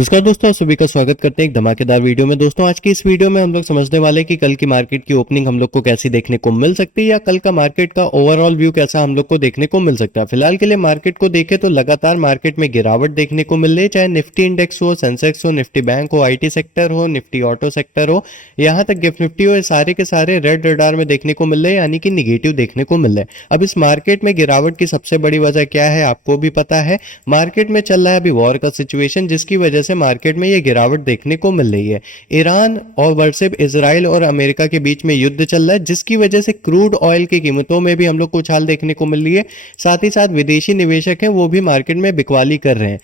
नमस्कार दोस्तों, आप सभी का स्वागत करते हैं एक धमाकेदार वीडियो में। दोस्तों आज की इस वीडियो में हम लोग समझने वाले हैं कि कल की मार्केट की ओपनिंग हम लोग को कैसी देखने को मिल सकती है या कल का मार्केट का ओवरऑल व्यू कैसा हम लोग को देखने को मिल सकता है। फिलहाल के लिए मार्केट को देखें तो लगातार मार्केट में गिरावट देखने को मिल रही है, चाहे निफ्टी इंडेक्स हो, सेंसेक्स हो, निफ्टी बैंक हो, IT सेक्टर हो, निफ्टी ऑटो सेक्टर हो, यहाँ तक गिफ्ट निफ्टी हो, ये सारे के सारे रेड रडार में देखने को मिल रहे हैं, यानी कि निगेटिव देखने को मिल रहे हैं। अब इस मार्केट में गिरावट की सबसे बड़ी वजह क्या है आपको भी पता है। मार्केट में चल रहा है अभी वॉर का सिचुएशन, जिसकी वजह से मार्केट में ये गिरावट देखने को मिल रही है। ईरान और वर्सेस इजराइल और अमेरिका के बीच में युद्ध चल रहा है, जिसकी वजह से क्रूड ऑयल की कीमतों में भी हम लोग को उछाल देखने को मिल रही है। साथ ही साथ विदेशी निवेशक हैं वो भी मार्केट में बिकवाली कर रहे हैं।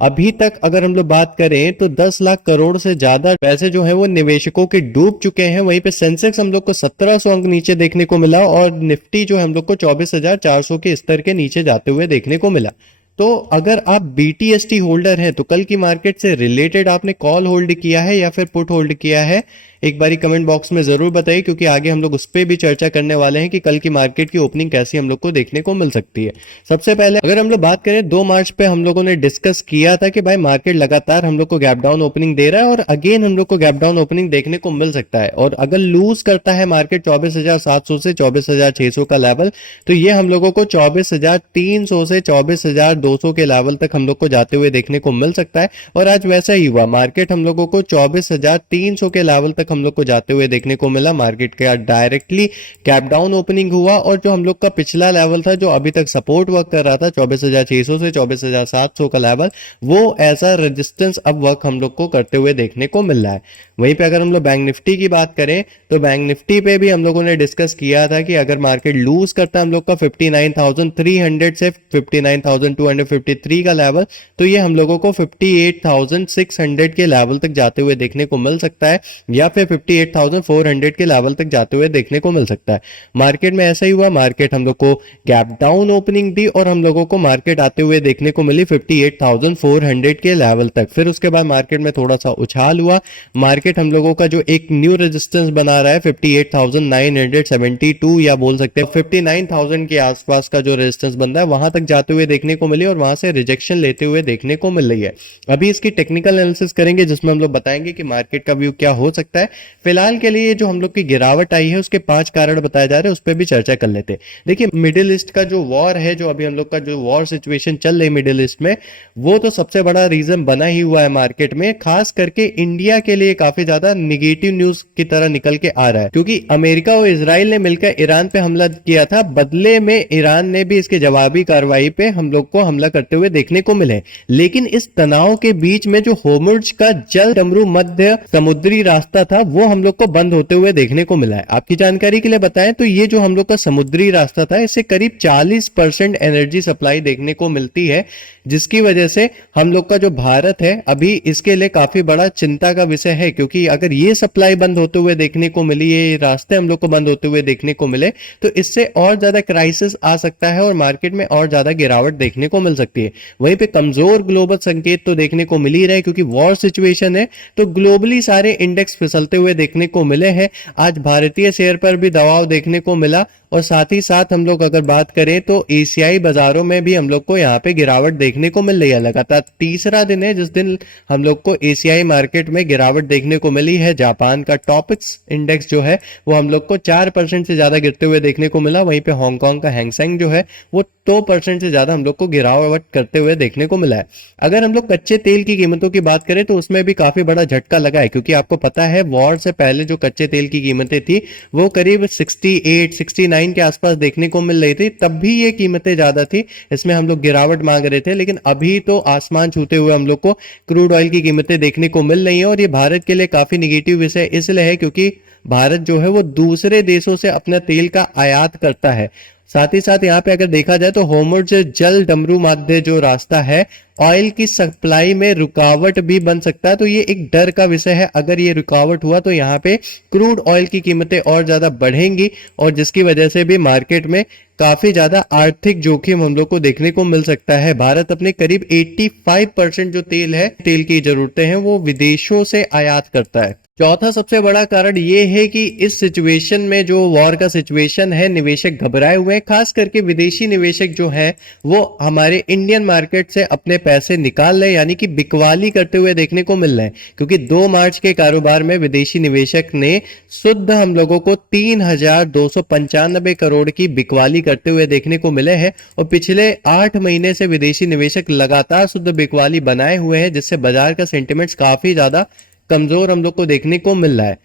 अभी तक अगर हम लोग बात करें तो 10 लाख करोड़ से ज्यादा पैसे जो है वो निवेशकों के डूब चुके हैं। वहीं पे सेंसेक्स हम लोग को 1700 अंक नीचे देखने को मिला और निफ्टी जो है हम लोग को 24,400 के स्तर के नीचे जाते हुए देखने को मिला। तो अगर आप BTST होल्डर हैं तो कल की मार्केट से रिलेटेड आपने कॉल होल्ड किया है या फिर पुट होल्ड किया है, एक बारी कमेंट बॉक्स में जरूर बताइए, क्योंकि आगे हम लोग उस पर भी चर्चा करने वाले हैं कि कल की मार्केट की ओपनिंग कैसी हम लोग को देखने को मिल सकती है। सबसे पहले अगर हम लोग बात करें 2 मार्च पे हम लोगों ने डिस्कस किया था कि भाई मार्केट लगातार हम लोग को गैप डाउन ओपनिंग दे रहा है और अगेन हम लोग को गैप डाउन ओपनिंग देखने को मिल सकता है। और अगर लूज करता है मार्केट 24,700 से 24,600 का लेवल, तो ये हम लोगों को 24,300 से 24,200 के लेवल तक हम लोग को जाते हुए देखने को मिल सकता है। और आज वैसा ही हुआ, मार्केट हम लोगों को 24,300 के लेवल तक हम लोग को जाते हुए देखने को मिला। मार्केट का डायरेक्टली गैप डाउन ओपनिंग हुआ और जो हम लोग का पिछला लेवल था जो अभी तक सपोर्ट वर्क कर रहा था 24,600 से 24,700 का लेवल, वो ऐसा रेजिस्टेंस अब वर्क हम लोग को करते हुए देखने को मिल रहा है। वहीं पे अगर हम लोग बैंक निफ्टी की बात करें तो बैंक निफ्टी पे भी हम लोगों ने डिस्कस किया था कि अगर मार्केट लूज करता है हम लोग का 59,300 से 59,253 का लेवल, तो ये हम लोगों को 58,600 के लेवल तक जाते हुए देखने को मिल सकता है या फिर 58,400 के लेवल तक जाते हुए देखने को मिल सकता है। मार्केट में ऐसा ही हुआ, मार्केट हम लोग को गैप डाउन ओपनिंग दी और हम लोगों को मार्केट आते हुए देखने को मिली 58,400 के लेवल तक। फिर उसके बाद मार्केट में थोड़ा सा उछाल हुआ, मार्केट हम लोगों का जो एक न्यू रेजिस्टेंस बना रहा है 58,972 या बोल सकते हैं 59,000 के आसपास का जो रेजिस्टेंस बन रहा है वहां तक जाते हुए देखने को मिली और वहां से रिजेक्शन लेते हुए देखने को मिल रही है। अभी इसकी टेक्निकल एनालिसिस करेंगे जिसमें हम लोग बताएंगे कि मार्केट का व्यू क्या हो सकता है। फिलहाल के लिए जो हम लोग की गिरावट आई है उसके 5 कारण बताए जा रहे हैं, उस पर भी चर्चा कर लेते हैं। देखिए, मिडिल ईस्ट का जो वॉर है, जो अभी हम लोग का जो वॉर सिचुएशन चल रही है मिडिल ईस्ट में, वो तो सबसे बड़ा रीजन बना ही हुआ है मार्केट में। खास करके इंडिया के लिए काफी ज्यादा निगेटिव न्यूज की तरह निकल के आ रहा है, क्योंकि अमेरिका और इजराइल ने मिलकर ईरान पे हमला किया था। बदले में ईरान ने भी इसके जवाबी कार्रवाई पे हम लोग को हमला करते हुए देखने को मिले। लेकिन इस तनाव के बीच में जो होर्मुज़ का जल डमरू मध्य समुद्री रास्ता था वो हम लोग को बंद होते हुए देखने को मिला है। आपकी जानकारी के लिए बताएं तो ये जो हम लोग का समुद्री रास्ता था, इससे करीब 40% एनर्जी सप्लाई देखने को मिलती है, जिसकी वजह से हम लोग का जो भारत है अभी इसके लिए काफी बड़ा चिंता का विषय है। क्योंकि अगर ये सप्लाई बंद होते हुए देखने को मिली, ये रास्ते हम लोग को बंद होते हुए देखने को मिले, तो इससे और ज्यादा क्राइसिस आ सकता है और मार्केट में और ज्यादा गिरावट देखने को मिल सकती है। वहीं पे कमजोर ग्लोबल संकेत तो देखने को मिल ही रहे, क्योंकि वॉर सिचुएशन है तो ग्लोबली सारे इंडेक्स फिसलते हुए देखने को मिले हैं। आज भारतीय शेयर पर भी दबाव देखने को मिला और साथ ही साथ हम लोग अगर बात करें तो एशियाई बाजारों में भी हम लोग को यहाँ पे गिरावट देखने को मिल रही है। लगातार तीसरा दिन है जिस दिन हम लोग को एशियाई मार्केट में गिरावट देखने को मिली है। जापान का टॉपिक्स इंडेक्स जो है वो हम लोग को 4% से ज्यादा गिरते हुए देखने को मिला। वहीं पे हांगकांग का हैंगसेंग जो है वो 2% से ज्यादा हम लोग को गिरावट करते हुए देखने को मिला है। अगर हम लोग कच्चे तेल की कीमतों की बात करें तो उसमें भी काफी बड़ा झटका लगा है, क्योंकि आपको पता है वॉर से पहले जो कच्चे तेल की कीमतें थी वो करीब 68-69 के आसपास देखने को मिल रही थी। तब भी ये कीमतें ज्यादा थी, इसमें हम लोग गिरावट मांग रहे थे। लेकिन अभी तो आसमान छूते हुए हम लोग को क्रूड ऑयल की कीमतें देखने को मिल रही है और ये भारत के लिए काफी निगेटिव विषय इसलिए है क्योंकि भारत जो है वो दूसरे देशों से अपना तेल का आयात करता है। साथ ही साथ यहाँ पे अगर देखा जाए तो होर्मुज़ जल डमरू मध्य जो रास्ता है, ऑयल की सप्लाई में रुकावट भी बन सकता है। तो ये एक डर का विषय है, अगर ये रुकावट हुआ तो यहाँ पे क्रूड ऑयल की कीमतें और ज्यादा बढ़ेंगी और जिसकी वजह से भी मार्केट में काफी ज्यादा आर्थिक जोखिम हम लोग को देखने को मिल सकता है। भारत अपने करीब 85% जो तेल है, तेल की जरूरतें हैं वो विदेशों से आयात करता है। चौथा सबसे बड़ा कारण ये है कि इस सिचुएशन में जो वॉर का सिचुएशन है, निवेशक घबराए हुए हैं, खास करके विदेशी निवेशक जो है वो हमारे इंडियन मार्केट से अपने पैसे निकाल रहे हैं, यानी कि बिकवाली करते हुए देखने को मिल रहे हैं। क्योंकि 2 मार्च के कारोबार में विदेशी निवेशक ने शुद्ध हम लोगों को 3,295 करोड़ की बिकवाली करते हुए देखने को मिले हैं, और पिछले 8 महीने से विदेशी निवेशक लगातार शुद्ध बिकवाली बनाए हुए हैं, जिससे बाजार का सेंटिमेंट्स काफी ज्यादा कमजोर हम लोग को देखने को मिल रहा है।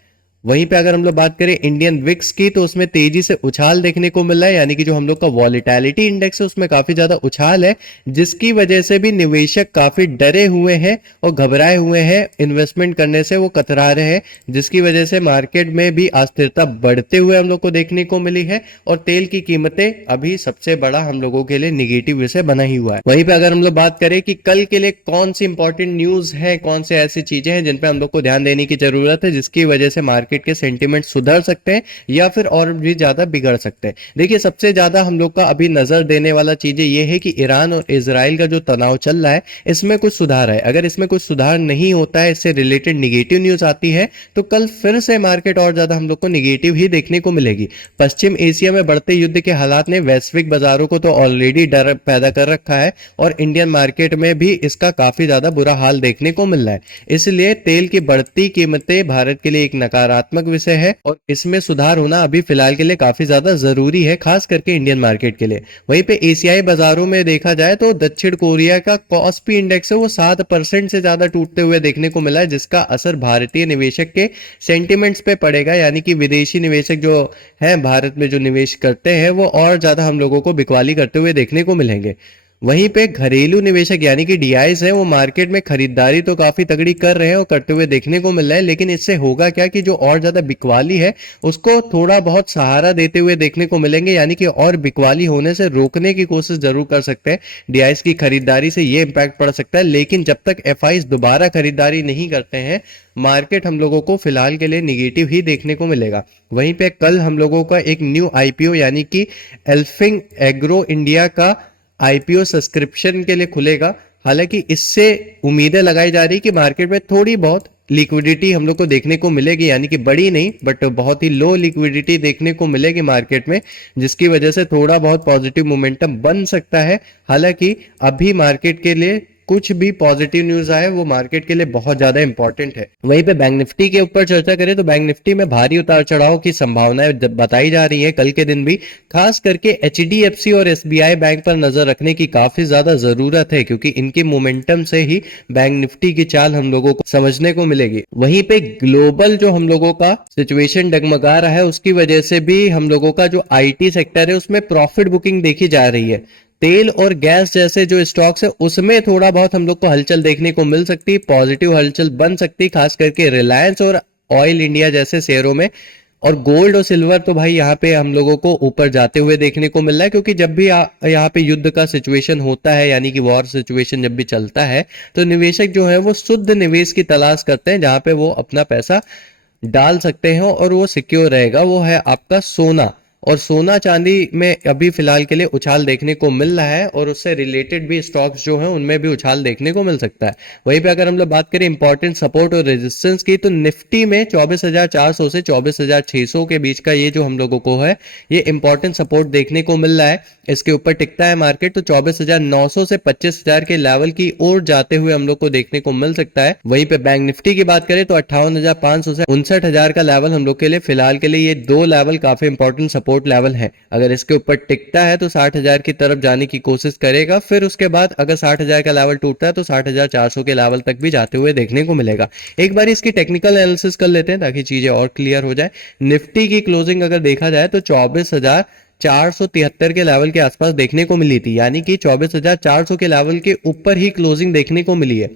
वहीं पे अगर हम लोग बात करें इंडियन विक्स की, तो उसमें तेजी से उछाल देखने को मिल रहा है, यानी कि जो हम लोग का वॉलेटिलिटी इंडेक्स है उसमें काफी ज्यादा उछाल है, जिसकी वजह से भी निवेशक काफी डरे हुए हैं और घबराए हुए हैं, इन्वेस्टमेंट करने से वो कतरा रहे हैं, जिसकी वजह से मार्केट में भी अस्थिरता बढ़ते हुए हम लोग को देखने को मिली है। और तेल की कीमतें अभी सबसे बड़ा हम लोगों के लिए निगेटिव विषय बना ही हुआ है। वहीं पे अगर हम लोग बात करें कि कल के लिए कौन सी इंपॉर्टेंट न्यूज है, कौन से ऐसी चीजें हैं जिन पे हम लोग को ध्यान देने की जरूरत है, जिसकी वजह से मार्केट के सेंटीमेंट सुधर सकते हैं या फिर और भी ज्यादा बिगड़ सकते हैं। देखिए, सबसे ज्यादा हम लोग का अभी नजर देने वाला चीजें ये है कि ईरान और इजराइल का जो तनाव चल रहा है, इसमें कुछ सुधार है। अगर इसमें कुछ सुधार नहीं होता है, इससे रिलेटेड निगेटिव न्यूज आती है, तो कल फिर से मार्केट और ज्यादा हम लोग को निगेटिव ही देखने को मिलेगी। पश्चिम एशिया में बढ़ते युद्ध के हालात ने वैश्विक बाजारों को तो ऑलरेडी डर पैदा कर रखा है, और इंडियन मार्केट में भी इसका काफी ज्यादा बुरा हाल देखने को मिल रहा है। इसलिए तेल की बढ़ती कीमतें भारत के लिए एक नकारात्मक विषय है, और इसमें सुधार होना अभी फिलहाल के लिए काफी ज्यादा जरूरी है, खास करके इंडियन मार्केट के लिए। वहीं पे एशियाई बाजारों में देखा जाए तो दक्षिण कोरिया का कॉस्पी इंडेक्स है वो 7% से ज्यादा टूटते हुए देखने को मिला है, जिसका असर भारतीय निवेशक के सेंटिमेंट्स पे पड़ेगा, यानी कि विदेशी निवेशक जो है भारत में जो निवेश करते हैं वो और ज्यादा हम लोगों को बिकवाली करते हुए देखने को मिलेंगे। वहीं पे घरेलू निवेशक यानी कि डीआईज है वो मार्केट में खरीदारी तो काफी तगड़ी कर रहे हैं और करते हुए देखने को मिल रहा है, लेकिन इससे होगा क्या कि जो और ज्यादा बिकवाली है उसको थोड़ा बहुत सहारा देते हुए देखने को मिलेंगे, यानी कि और बिकवाली होने से रोकने की कोशिश जरूर कर सकते हैं। डीआईज की खरीदारी से ये इंपैक्ट पड़ सकता है, लेकिन जब तक एफआईज दोबारा खरीदारी नहीं करते हैं, मार्केट हम लोगों को फिलहाल के लिए निगेटिव ही देखने को मिलेगा। वहीं पे कल हम लोगों का एक न्यू आईपीओ यानी कि एल्फिंग एग्रो इंडिया का आईपीओ सब्सक्रिप्शन के लिए खुलेगा। हालांकि इससे उम्मीदें लगाई जा रही कि मार्केट में थोड़ी बहुत लिक्विडिटी हम लोग को देखने को मिलेगी, यानी कि बड़ी नहीं बट बहुत ही लो लिक्विडिटी देखने को मिलेगी मार्केट में, जिसकी वजह से थोड़ा बहुत पॉजिटिव मोमेंटम बन सकता है। हालांकि अभी मार्केट के लिए कुछ भी पॉजिटिव न्यूज आए वो मार्केट के लिए बहुत ज्यादा इंपॉर्टेंट है। वहीं पे बैंक निफ्टी के ऊपर चर्चा करें तो बैंक निफ्टी में भारी उतार चढ़ाव की संभावनाएं बताई जा रही है कल के दिन भी। खास करके एचडीएफसी और एसबीआई बैंक पर नजर रखने की काफी ज्यादा जरूरत है, क्योंकि इनकी मोमेंटम से ही बैंक निफ्टी की चाल हम लोगों को समझने को मिलेगी। वहीं पे ग्लोबल जो हम लोगों का सिचुएशन डगमगा रहा है, उसकी वजह से भी हम लोगों का जो आईटी सेक्टर है उसमें प्रॉफिट बुकिंग देखी जा रही है। तेल और गैस जैसे जो स्टॉक्स है उसमें थोड़ा बहुत हम लोग को हलचल देखने को मिल सकती है, पॉजिटिव हलचल बन सकती है, खास करके रिलायंस और ऑयल इंडिया जैसे शेयरों में। और गोल्ड और सिल्वर तो भाई यहाँ पे हम लोगों को ऊपर जाते हुए देखने को मिल रहा है, क्योंकि जब भी यहाँ पे युद्ध का सिचुएशन होता है, यानी कि वॉर सिचुएशन जब भी चलता है, तो निवेशक जो है वो शुद्ध निवेश की तलाश करते हैं, जहां पे वो अपना पैसा डाल सकते हैं और वो सिक्योर रहेगा। वो है आपका सोना, और सोना चांदी में अभी फिलहाल के लिए उछाल देखने को मिल रहा है, और उससे रिलेटेड भी स्टॉक्स जो हैं उनमें भी उछाल देखने को मिल सकता है। वहीं पे अगर हम लोग बात करें इंपॉर्टेंट सपोर्ट और रेजिस्टेंस की, तो निफ्टी में 24,400 से 24,600 के बीच का ये जो हम लोगों को है ये इंपॉर्टेंट सपोर्ट देखने को मिल रहा है। इसके ऊपर टिकता है मार्केट तो 24,900 से 25,000 के लेवल की ओर जाते हुए हम लोग को देखने को मिल सकता है। वहीं पे बैंक निफ्टी की बात करें तो 58,500 से 59,000 का लेवल हम लोग के लिए फिलहाल के लिए ये दो लेवल काफी इंपॉर्टेंट सपोर्ट लेवल है। अगर इसके ऊपर टिकता है तो 60,000 की तरफ जाने की कोशिश करेगा, फिर उसके बाद अगर 60,000 का लेवल टूटता है तो 60,400 के लेवल तक भी जाते हुए देखने को मिलेगा। एक बार इसकी टेक्निकल एनालिसिस कर लेते हैं ताकि चीजें और क्लियर हो जाए। निफ्टी की क्लोजिंग अगर देखा जाए तो 24,473 के लेवल के आसपास देखने को मिली थी, यानी कि 24,400 के लेवल के ऊपर ही क्लोजिंग देखने को मिली है।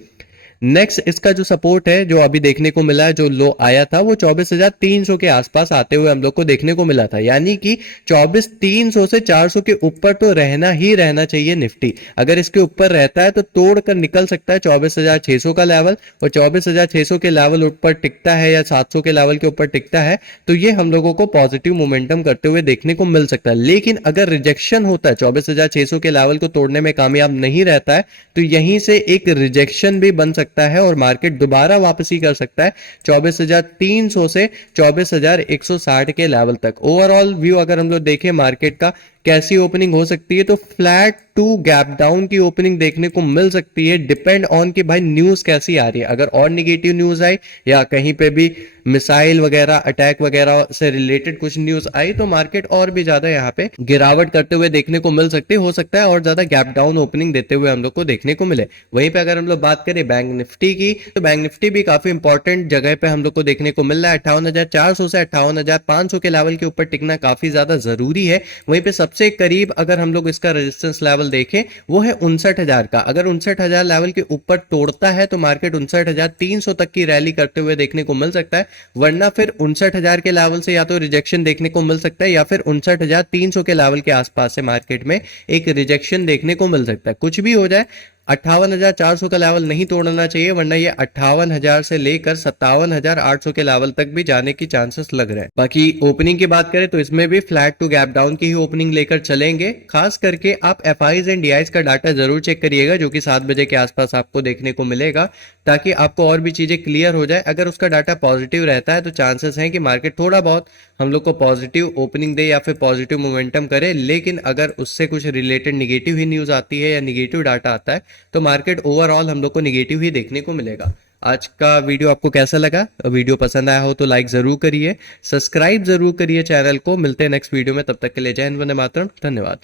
नेक्स्ट इसका जो सपोर्ट है जो अभी देखने को मिला है, जो लो आया था वो 24,300 के आसपास आते हुए हम लोग को देखने को मिला था, यानी कि 24,300 से 400 के ऊपर तो रहना ही रहना चाहिए निफ्टी। अगर इसके ऊपर रहता है तो तोड़कर निकल सकता है 24,600 का लेवल, और 24,600 के लेवल ऊपर टिकता है या 700 के लेवल के ऊपर टिकता है तो ये हम लोगों को पॉजिटिव मोमेंटम करते हुए देखने को मिल सकता है। लेकिन अगर रिजेक्शन होता है 24,600 के लेवल को तोड़ने में कामयाब नहीं रहता है तो यहीं से एक रिजेक्शन भी बन सकता सकता है और मार्केट दोबारा वापसी कर सकता है 24,300 से 24,160 के लेवल तक। ओवरऑल व्यू अगर हम लोग देखें मार्केट का कैसी ओपनिंग हो सकती है, तो फ्लैट टू गैप डाउन की ओपनिंग देखने को मिल सकती है, डिपेंड ऑन कि भाई न्यूज कैसी आ रही है। अगर और निगेटिव न्यूज आई या कहीं पे भी मिसाइल वगैरह अटैक वगैरह से रिलेटेड कुछ न्यूज आई तो मार्केट और भी ज्यादा यहाँ पे गिरावट करते हुए देखने को मिल सकती हो सकता है और ज्यादा गैप डाउन ओपनिंग देते हुए हम लोग को देखने को मिले। वहीं पे अगर हम लोग बात करें बैंक निफ्टी की, तो बैंक निफ्टी भी काफी इंपॉर्टेंट जगह पे हम लोग को देखने को मिल रहा है। 58,400 से 58,500 के लेवल के ऊपर टिकना काफी ज्यादा जरूरी है। वहीं पे सबसे करीब अगर हम लोग इसका रेजिस्टेंस लेवल देखें वो है 59,000 का। अगर 59,000 लेवल के ऊपर तोड़ता है तो मार्केट 59,300 तक की रैली करते हुए देखने को मिल सकता है, वरना फिर 59,000 के लेवल से या तो रिजेक्शन देखने को मिल सकता है या फिर 59,300 के लेवल के आसपास से मार्केट में एक रिजेक्शन देखने को मिल सकता है। कुछ भी हो जाए 58,400 का लेवल नहीं तोड़ना चाहिए, वरना ये 58,000 से लेकर 57,800 के लेवल तक भी जाने की चांसेस लग रहे हैं। बाकी ओपनिंग की बात करें तो इसमें भी फ्लैट टू गैप डाउन की ही ओपनिंग लेकर चलेंगे। खास करके आप एफआईज एंड डीआईज का डाटा जरूर चेक करिएगा जो कि 7 बजे के आसपास आपको देखने को मिलेगा, ताकि आपको और भी चीजें क्लियर हो जाए। अगर उसका डाटा पॉजिटिव रहता है तो चांसेस हैं कि मार्केट थोड़ा बहुत हम लोग को पॉजिटिव ओपनिंग दे या फिर पॉजिटिव मोमेंटम करे, लेकिन अगर उससे कुछ रिलेटेड निगेटिव ही न्यूज आती है या निगेटिव डाटा आता है तो मार्केट ओवरऑल हम लोग को निगेटिव ही देखने को मिलेगा। आज का वीडियो आपको कैसा लगा? वीडियो पसंद आया हो तो लाइक जरूर करिए, सब्सक्राइब जरूर करिए चैनल को। मिलते हैं नेक्स्ट वीडियो में, तब तक के लिए जय हिंद वंदे मातरम, धन्यवाद।